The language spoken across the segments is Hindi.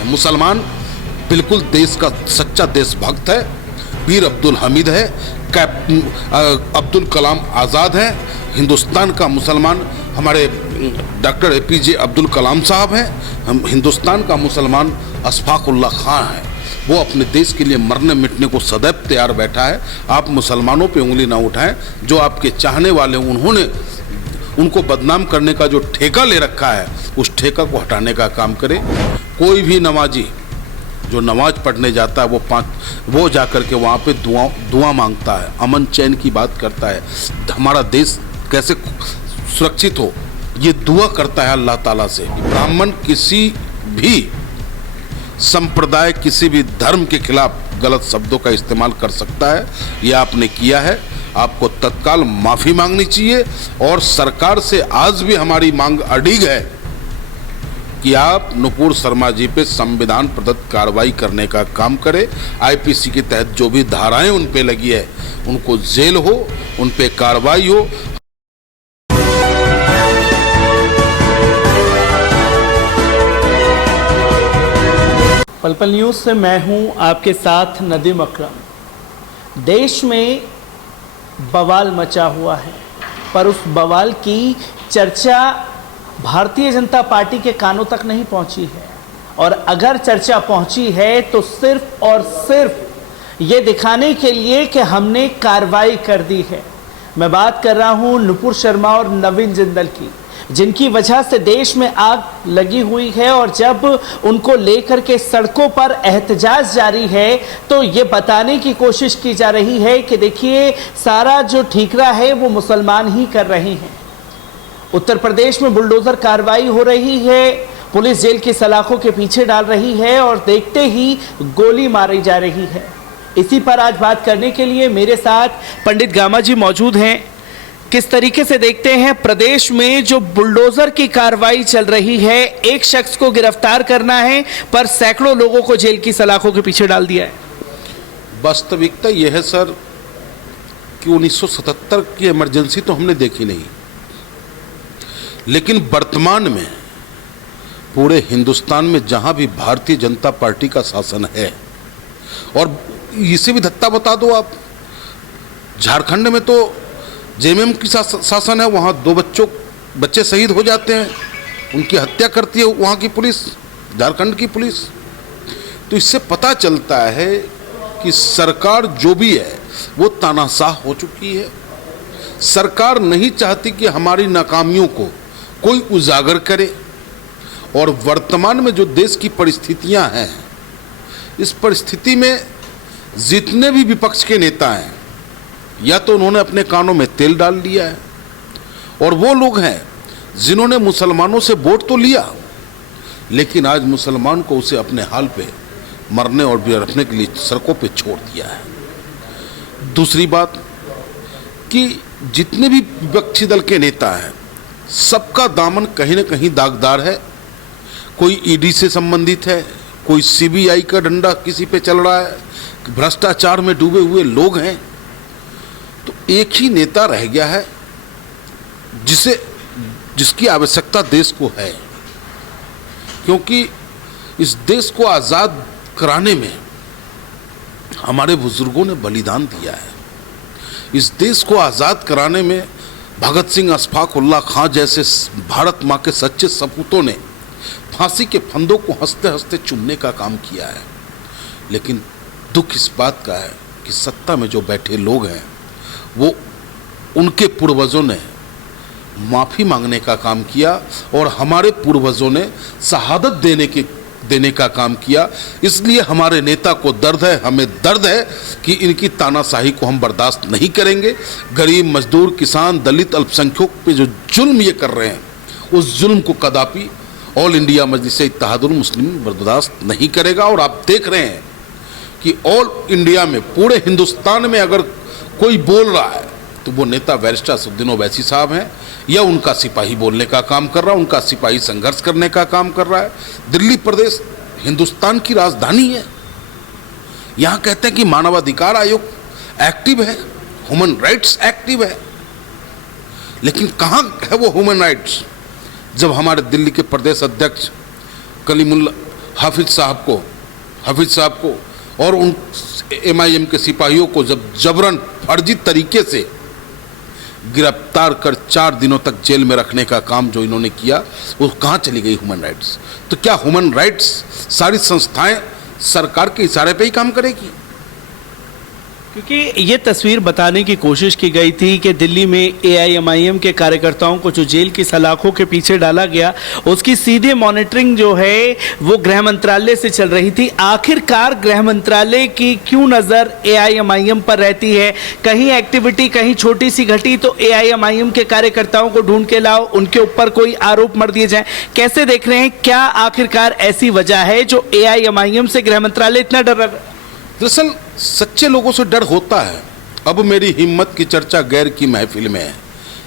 हैं। मुसलमान बिल्कुल देश का सच्चा देशभक्त है, वीर अब्दुल हमीद है, अब्दुल कलाम आज़ाद है। हिंदुस्तान का मुसलमान हमारे डॉक्टर APJ अब्दुल कलाम साहब हैं। हम हिंदुस्तान का मुसलमान अशफाक उल्लाह खां है, वो अपने देश के लिए मरने मिटने को सदैव तैयार बैठा है। आप मुसलमानों पे उंगली ना उठाएं। जो आपके चाहने वाले उन्होंने उनको बदनाम करने का जो ठेका ले रखा है, उस ठेका को हटाने का काम करें। कोई भी नमाजी जो नमाज पढ़ने जाता है वो जाकर के वहाँ पे दुआ मांगता है, अमन चैन की बात करता है, हमारा देश कैसे सुरक्षित हो, ये दुआ करता है अल्लाह ताला से। ब्राह्मण किसी भी संप्रदाय, किसी भी धर्म के खिलाफ गलत शब्दों का इस्तेमाल कर सकता है। ये आपने किया है, आपको तत्काल माफ़ी मांगनी चाहिए। और सरकार से आज भी हमारी मांग अडिग है कि आप नुपुर शर्मा जी पे संविधान प्रदत्त कार्रवाई करने का काम करें। IPC के तहत जो भी धाराएं उन पे लगी है, उनको जेल हो, उन पे कार्रवाई हो। पल पल न्यूज़ से मैं हूं आपके साथ नदीम अकरम। देश में बवाल मचा हुआ है, पर उस बवाल की चर्चा भारतीय जनता पार्टी के कानों तक नहीं पहुंची है। और अगर चर्चा पहुंची है तो सिर्फ और सिर्फ ये दिखाने के लिए कि हमने कार्रवाई कर दी है। मैं बात कर रहा हूं नुपुर शर्मा और नवीन जिंदल की, जिनकी वजह से देश में आग लगी हुई है। और जब उनको लेकर के सड़कों पर एहतजाज जारी है तो ये बताने की कोशिश की जा रही है कि देखिए, सारा जो ठीकरा है वो मुसलमान ही कर रहे हैं। उत्तर प्रदेश में बुलडोजर कार्रवाई हो रही है, पुलिस जेल की सलाखों के पीछे डाल रही है और देखते ही गोली मारी जा रही है। इसी पर आज बात करने के लिए मेरे साथ पंडित गामा जी मौजूद हैं। किस तरीके से देखते हैं प्रदेश में जो बुलडोजर की कार्रवाई चल रही है, एक शख्स को गिरफ्तार करना है पर सैकड़ों लोगों को जेल की सलाखों के पीछे डाल दिया है। वास्तविकता यह है सर कि 1977 की इमरजेंसी तो हमने देखी नहीं, लेकिन वर्तमान में पूरे हिंदुस्तान में जहां भी भारतीय जनता पार्टी का शासन है, और इसे भी धत्ता बता दो आप, झारखंड में तो JMM की शासन है, वहाँ 2 बच्चे शहीद हो जाते हैं, उनकी हत्या करती है वहाँ की पुलिस, झारखंड की पुलिस। तो इससे पता चलता है कि सरकार जो भी है वो तानाशाह हो चुकी है। सरकार नहीं चाहती कि हमारी नाकामियों को कोई उजागर करे। और वर्तमान में जो देश की परिस्थितियां हैं, इस परिस्थिति में जितने भी विपक्ष के नेता हैं, या तो उन्होंने अपने कानों में तेल डाल लिया है, और वो लोग हैं जिन्होंने मुसलमानों से वोट तो लिया, लेकिन आज मुसलमान को उसे अपने हाल पे मरने और बिरखने के लिए सड़कों पे छोड़ दिया है। दूसरी बात कि जितने भी विपक्षी दल के नेता हैं, सबका दामन कहीं न कहीं दागदार है। कोई ED से संबंधित है, कोई CBI का डंडा किसी पे चल रहा है, भ्रष्टाचार में डूबे हुए लोग हैं। तो एक ही नेता रह गया है जिसकी आवश्यकता देश को है, क्योंकि इस देश को आज़ाद कराने में हमारे बुजुर्गों ने बलिदान दिया है। इस देश को आज़ाद कराने में भगत सिंह, अशफाक उल्लाह खां जैसे भारत माँ के सच्चे सपूतों ने फांसी के फंदों को हंसते हंसते चूमने का काम किया है। लेकिन दुख इस बात का है कि सत्ता में जो बैठे लोग हैं, वो उनके पूर्वजों ने माफ़ी मांगने का काम किया और हमारे पूर्वजों ने शहादत देने का काम किया। इसलिए हमारे नेता को दर्द है, हमें दर्द है कि इनकी तानाशाही को हम बर्दाश्त नहीं करेंगे। गरीब, मजदूर, किसान, दलित, अल्पसंख्यक पे जो जुल्म ये कर रहे हैं, उस जुल्म को कदापि ऑल इंडिया मजलिस इत्तेहादुल मुस्लिमीन बर्दाश्त नहीं करेगा। और आप देख रहे हैं कि ऑल इंडिया में, पूरे हिंदुस्तान में अगर कोई बोल रहा है तो वो नेता बैरिस्टर असदुद्दीन ओवैसी साहब हैं, या उनका सिपाही बोलने का काम कर रहा है, उनका सिपाही संघर्ष करने का काम कर रहा है। दिल्ली प्रदेश हिंदुस्तान की राजधानी है, यहाँ कहते हैं कि मानवाधिकार आयोग एक्टिव है, ह्यूमन राइट्स एक्टिव है, लेकिन कहाँ है वो ह्यूमन राइट्स जब हमारे दिल्ली के प्रदेश अध्यक्ष हाफिज साहब को और उन MIM के सिपाहियों को जब जबरन फर्जी तरीके से गिरफ्तार कर 4 दिनों तक जेल में रखने का काम जो इन्होंने किया, वो कहाँ चली गई ह्यूमन राइट्स? तो क्या ह्यूमन राइट्स सारी संस्थाएं सरकार के इशारे पे ही काम करेगी? क्योंकि ये तस्वीर बताने की कोशिश की गई थी कि दिल्ली में AIMIM के कार्यकर्ताओं को जो जेल की सलाखों के पीछे डाला गया, उसकी सीधे मॉनिटरिंग जो है वो गृह मंत्रालय से चल रही थी। आखिरकार गृह मंत्रालय की क्यों नज़र AIMIM पर रहती है? कहीं एक्टिविटी कहीं छोटी सी घटी तो AIMIM के कार्यकर्ताओं को ढूंढ के लाओ, उनके ऊपर कोई आरोप मर दिए जाए। कैसे देख रहे हैं, क्या आखिरकार ऐसी वजह है जो AIMIM से गृह मंत्रालय इतना डर रहा है? दरअसल सच्चे लोगों से डर होता है। अब मेरी हिम्मत की चर्चा गैर की महफिल में है,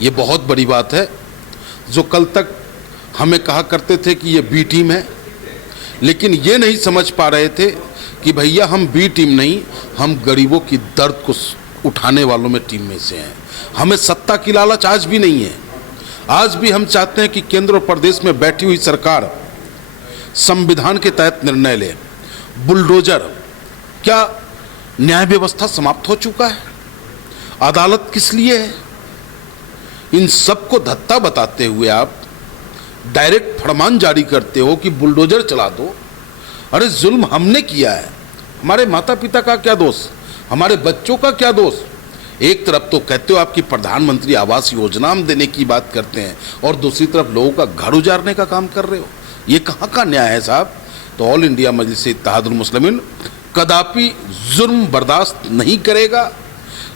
ये बहुत बड़ी बात है। जो कल तक हमें कहा करते थे कि ये B टीम है, लेकिन ये नहीं समझ पा रहे थे कि भैया हम B टीम नहीं, हम गरीबों की दर्द को उठाने वालों में टीम में से हैं। हमें सत्ता की लालच आज भी नहीं है। आज भी हम चाहते हैं कि केंद्र और प्रदेश में बैठी हुई सरकार संविधान के तहत निर्णय ले। बुलडोजर, क्या न्याय व्यवस्था समाप्त हो चुका है? अदालत किस लिए है? इन सबको धत्ता बताते हुए आप डायरेक्ट फरमान जारी करते हो कि बुलडोजर चला दो। अरे जुल्म हमने किया है, हमारे माता पिता का क्या दोष, हमारे बच्चों का क्या दोष? एक तरफ तो कहते हो आपकी प्रधानमंत्री आवास योजना हम देने की बात करते हैं और दूसरी तरफ लोगों का घर उजाड़ने का काम कर रहे हो। ये कहाँ का न्याय है साहब? तो ऑल इंडिया मजलिस इत्तेहादुल मुस्लिमीन कदापि जुर्म बर्दाश्त नहीं करेगा,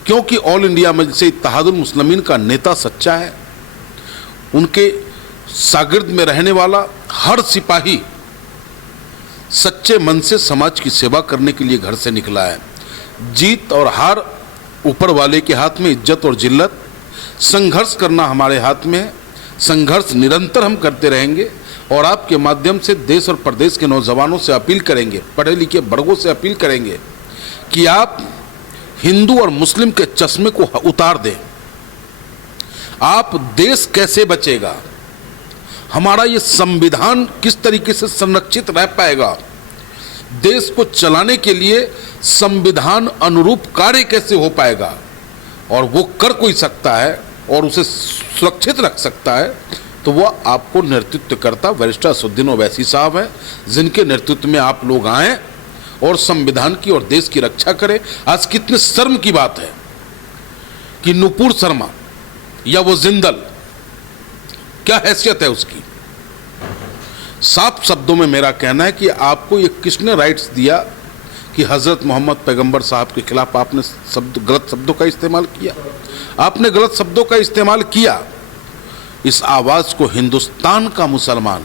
क्योंकि ऑल इंडिया मजलिस इत्तेहादुल मुस्लिमीन का नेता सच्चा है। उनके शागिर्द में रहने वाला हर सिपाही सच्चे मन से समाज की सेवा करने के लिए घर से निकला है। जीत और हार ऊपर वाले के हाथ में, इज्जत और जिल्लत, संघर्ष करना हमारे हाथ में है। संघर्ष निरंतर हम करते रहेंगे और आपके माध्यम से देश और प्रदेश के नौजवानों से अपील करेंगे, पढ़े लिखे वर्गों से अपील करेंगे कि आप हिंदू और मुस्लिम के चश्मे को उतार दें। आप देश कैसे बचेगा, हमारा ये संविधान किस तरीके से संरक्षित रह पाएगा, देश को चलाने के लिए संविधान अनुरूप कार्य कैसे हो पाएगा, और वो कर कोई सकता है और उसे सुरक्षित रख सकता है, तो वो आपको नेतृत्व करता बैरिस्टर असदुद्दीन ओवैसी साहब हैं, जिनके नेतृत्व में आप लोग आए और संविधान की और देश की रक्षा करें। आज कितने शर्म की बात है कि नुपुर शर्मा या वो जिंदल, क्या हैसियत है उसकी? साफ शब्दों में मेरा कहना है कि आपको ये किसने राइट्स दिया कि हज़रत मोहम्मद पैगंबर साहब के खिलाफ आपने गलत शब्दों का इस्तेमाल किया? आपने गलत शब्दों का इस्तेमाल किया। इस आवाज़ को हिंदुस्तान का मुसलमान,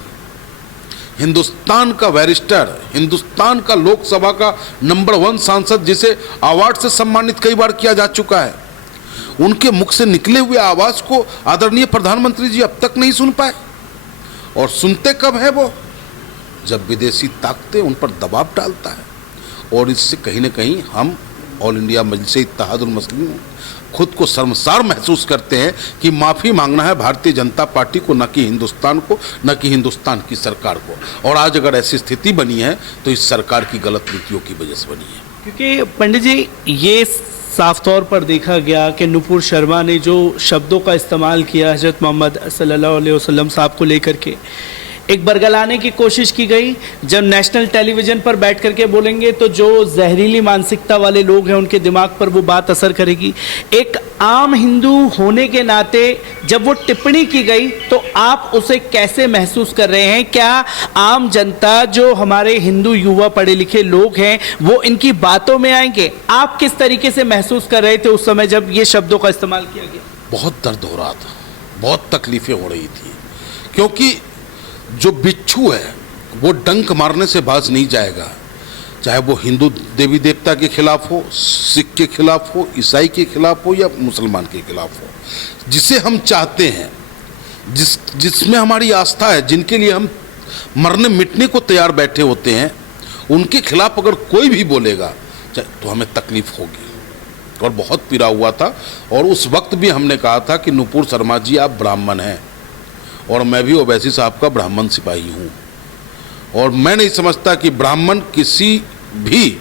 हिंदुस्तान का बैरिस्टर, हिंदुस्तान का लोकसभा का नंबर 1 सांसद, जिसे अवार्ड से सम्मानित कई बार किया जा चुका है, उनके मुख से निकले हुए आवाज़ को आदरणीय प्रधानमंत्री जी अब तक नहीं सुन पाए। और सुनते कब है वो? जब विदेशी ताकतें उन पर दबाव डालता है। और इससे कहीं ना कहीं हम ऑल इंडिया मजलिस इत्तेहादुल मुस्लिमीन खुद को शर्मसार महसूस करते हैं कि माफ़ी मांगना है भारतीय जनता पार्टी को, न कि हिंदुस्तान को, न कि हिंदुस्तान की सरकार को। और आज अगर ऐसी स्थिति बनी है तो इस सरकार की गलत नीतियों की वजह से बनी है। क्योंकि पंडित जी, ये साफ तौर पर देखा गया कि नुपुर शर्मा ने जो शब्दों का इस्तेमाल किया हज़रत मोहम्मद सल्लल्लाहु अलैहि वसल्लम साहब को लेकर के, एक बरगलाने की कोशिश की गई। जब नेशनल टेलीविज़न पर बैठ करके बोलेंगे तो जो जहरीली मानसिकता वाले लोग हैं उनके दिमाग पर वो बात असर करेगी। एक आम हिंदू होने के नाते जब वो टिप्पणी की गई तो आप उसे कैसे महसूस कर रहे हैं? क्या आम जनता, जो हमारे हिंदू युवा पढ़े लिखे लोग हैं, वो इनकी बातों में आएंगे? आप किस तरीके से महसूस कर रहे थे उस समय जब ये शब्दों का इस्तेमाल किया गया? बहुत दर्द हो रहा था, बहुत तकलीफें हो रही थी, क्योंकि जो बिच्छू है वो डंक मारने से बाज नहीं जाएगा। चाहे वो हिंदू देवी देवता के खिलाफ हो, सिख के खिलाफ हो, ईसाई के खिलाफ हो या मुसलमान के खिलाफ हो। जिसे हम चाहते हैं, जिसमें हमारी आस्था है, जिनके लिए हम मरने मिटने को तैयार बैठे होते हैं, उनके खिलाफ अगर कोई भी बोलेगा तो हमें तकलीफ होगी। और बहुत पीड़ा हुआ था। और उस वक्त भी हमने कहा था कि नुपुर शर्मा जी, आप ब्राह्मण हैं और मैं भी ओवैसी साहब का ब्राह्मण सिपाही हूँ, और मैं नहीं समझता कि ब्राह्मण किसी भी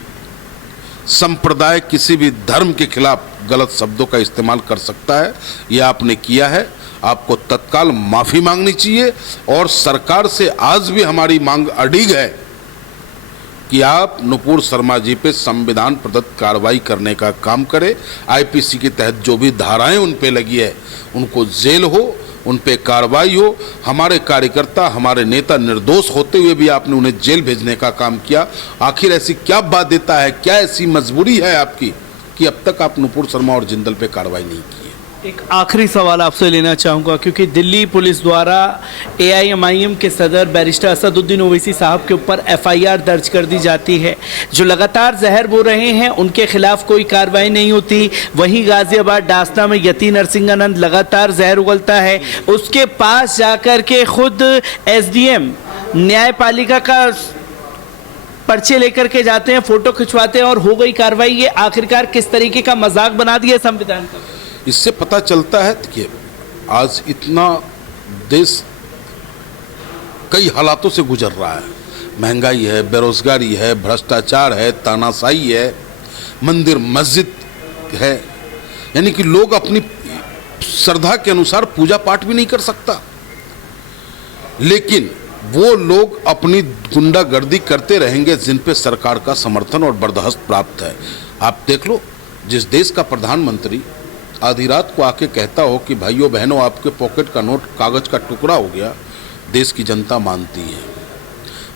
संप्रदाय, किसी भी धर्म के खिलाफ गलत शब्दों का इस्तेमाल कर सकता है। यह आपने किया है, आपको तत्काल माफ़ी मांगनी चाहिए। और सरकार से आज भी हमारी मांग अडिग है कि आप नुपुर शर्मा जी पे संविधान प्रदत्त कार्रवाई करने का काम करें। आईपीसी के तहत जो भी धाराएं उन पे लगी है उनको जेल हो, उन पे कार्रवाई हो। हमारे कार्यकर्ता, हमारे नेता निर्दोष होते हुए भी आपने उन्हें जेल भेजने का काम किया। आखिर ऐसी क्या बाध्यता है, क्या ऐसी मजबूरी है आपकी कि अब तक आप नुपुर शर्मा और जिंदल पे कार्रवाई नहीं की है? एक आखिरी सवाल आपसे लेना चाहूँगा, क्योंकि दिल्ली पुलिस द्वारा AIMIM के सदर बैरिस्टर असदुद्दीन ओवैसी साहब के ऊपर FIR दर्ज कर दी जाती है। जो लगातार जहर बो रहे हैं उनके खिलाफ कोई कार्रवाई नहीं होती। वहीं गाजियाबाद डासना में यति नरसिंहानंद लगातार जहर उगलता है, उसके पास जाकर के खुद SDM न्यायपालिका का पर्चे लेकर के जाते हैं, फोटो खिंचवाते हैं और हो गई कार्रवाई। ये आखिरकार किस तरीके का मजाक बना दिया संविधान का? इससे पता चलता है कि आज इतना देश कई हालातों से गुजर रहा है। महंगाई है, बेरोजगारी है, भ्रष्टाचार है, तानाशाही है, मंदिर मस्जिद है, यानी कि लोग अपनी श्रद्धा के अनुसार पूजा पाठ भी नहीं कर सकता। लेकिन वो लोग अपनी गुंडागर्दी करते रहेंगे जिन पे सरकार का समर्थन और बर्दाश्त प्राप्त है। आप देख लो, जिस देश का प्रधानमंत्री आधी रात को आके कहता हो कि भाइयों बहनों आपके पॉकेट का नोट कागज का टुकड़ा हो गया, देश की जनता मानती है।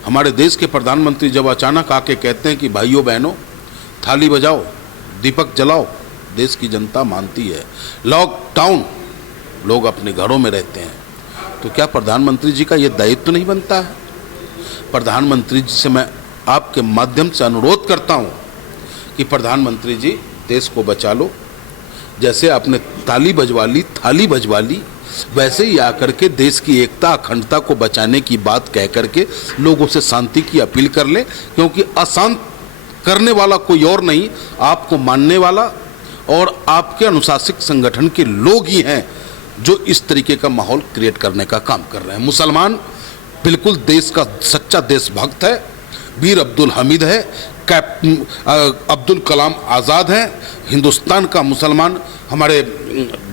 हमारे देश के प्रधानमंत्री जब अचानक आके कहते हैं कि भाइयों बहनों थाली बजाओ, दीपक जलाओ, देश की जनता मानती है। लॉकडाउन, लोग अपने घरों में रहते हैं, तो क्या प्रधानमंत्री जी का ये दायित्व नहीं बनता है? प्रधानमंत्री जी से मैं आपके माध्यम से अनुरोध करता हूँ कि प्रधानमंत्री जी देश को बचा लो। जैसे आपने ताली बजवा ली, थाली बजवा ली, वैसे ही आकर के देश की एकता अखंडता को बचाने की बात कह करके लोगों से शांति की अपील कर लें, क्योंकि अशांत करने वाला कोई और नहीं, आपको मानने वाला और आपके अनुशासित संगठन के लोग ही हैं जो इस तरीके का माहौल क्रिएट करने का काम कर रहे हैं। मुसलमान बिल्कुल देश का सच्चा देशभक्त है, वीर अब्दुल हमीद है, अब्दुल कलाम आज़ाद हैं, हिंदुस्तान का मुसलमान हमारे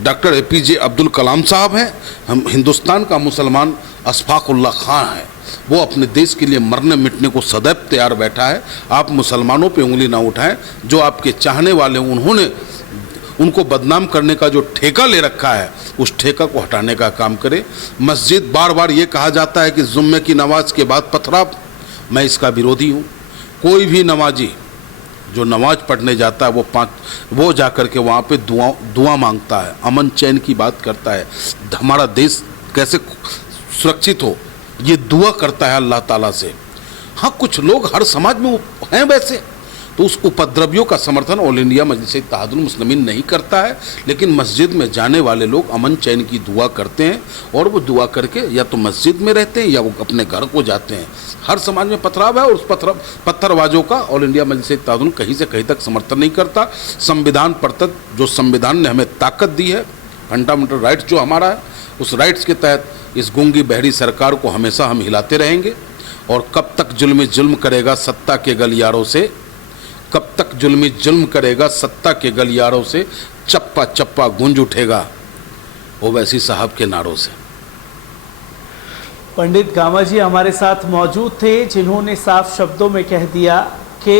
डॉक्टर APJ अब्दुल कलाम साहब हैं, हम हिंदुस्तान का मुसलमान अशफाक उल्लाह खान है। वो अपने देश के लिए मरने मिटने को सदैव तैयार बैठा है। आप मुसलमानों पे उंगली ना उठाएं। जो आपके चाहने वाले उन्होंने उनको बदनाम करने का जो ठेका ले रखा है, उस ठेका को हटाने का काम करें। मस्जिद, बार बार ये कहा जाता है कि जुम्मे की नमाज के बाद पथराव, मैं इसका विरोधी हूँ। कोई भी नमाजी जो नमाज पढ़ने जाता है वो जाकर के वहाँ पे दुआ मांगता है, अमन चैन की बात करता है, हमारा देश कैसे सुरक्षित हो, ये दुआ करता है अल्लाह ताला से। हाँ, कुछ लोग हर समाज में हैं वैसे, तो उस उपद्रवियों का समर्थन ऑल इंडिया मजलिस इत्तेहादुल मुस्लिमीन नहीं करता है। लेकिन मस्जिद में जाने वाले लोग अमन चैन की दुआ करते हैं और वो दुआ करके या तो मस्जिद में रहते हैं या वो अपने घर को जाते हैं। हर समाज में पथराव है और उस पत्थरबाजों का ऑल इंडिया मजलिस इत्तेहादुल कहीं से कहीं तक समर्थन नहीं करता। संविधान प्रदत्त जो संविधान ने हमें ताकत दी है, फंडामेंटल राइट्स जो हमारा है, उस राइट्स के तहत इस गूंगी बहरी सरकार को हमेशा हम हिलाते रहेंगे। और कब तक जुल्म करेगा सत्ता के गलियारों से, कब तक जुल्म करेगा सत्ता के गलियारों से, चप्पा चप्पा गूंज उठेगा ओवैसी साहब के नारों से। पंडित गामा जी हमारे साथ मौजूद थे, जिन्होंने साफ शब्दों में कह दिया कि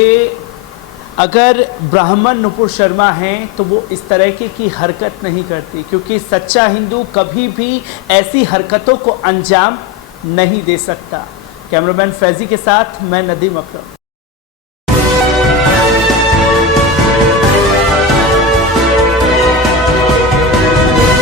अगर ब्राह्मण नुपुर शर्मा हैं तो वो इस तरह की हरकत नहीं करती, क्योंकि सच्चा हिंदू कभी भी ऐसी हरकतों को अंजाम नहीं दे सकता। कैमरामैन फैजी के साथ मैं नदीम अकरम।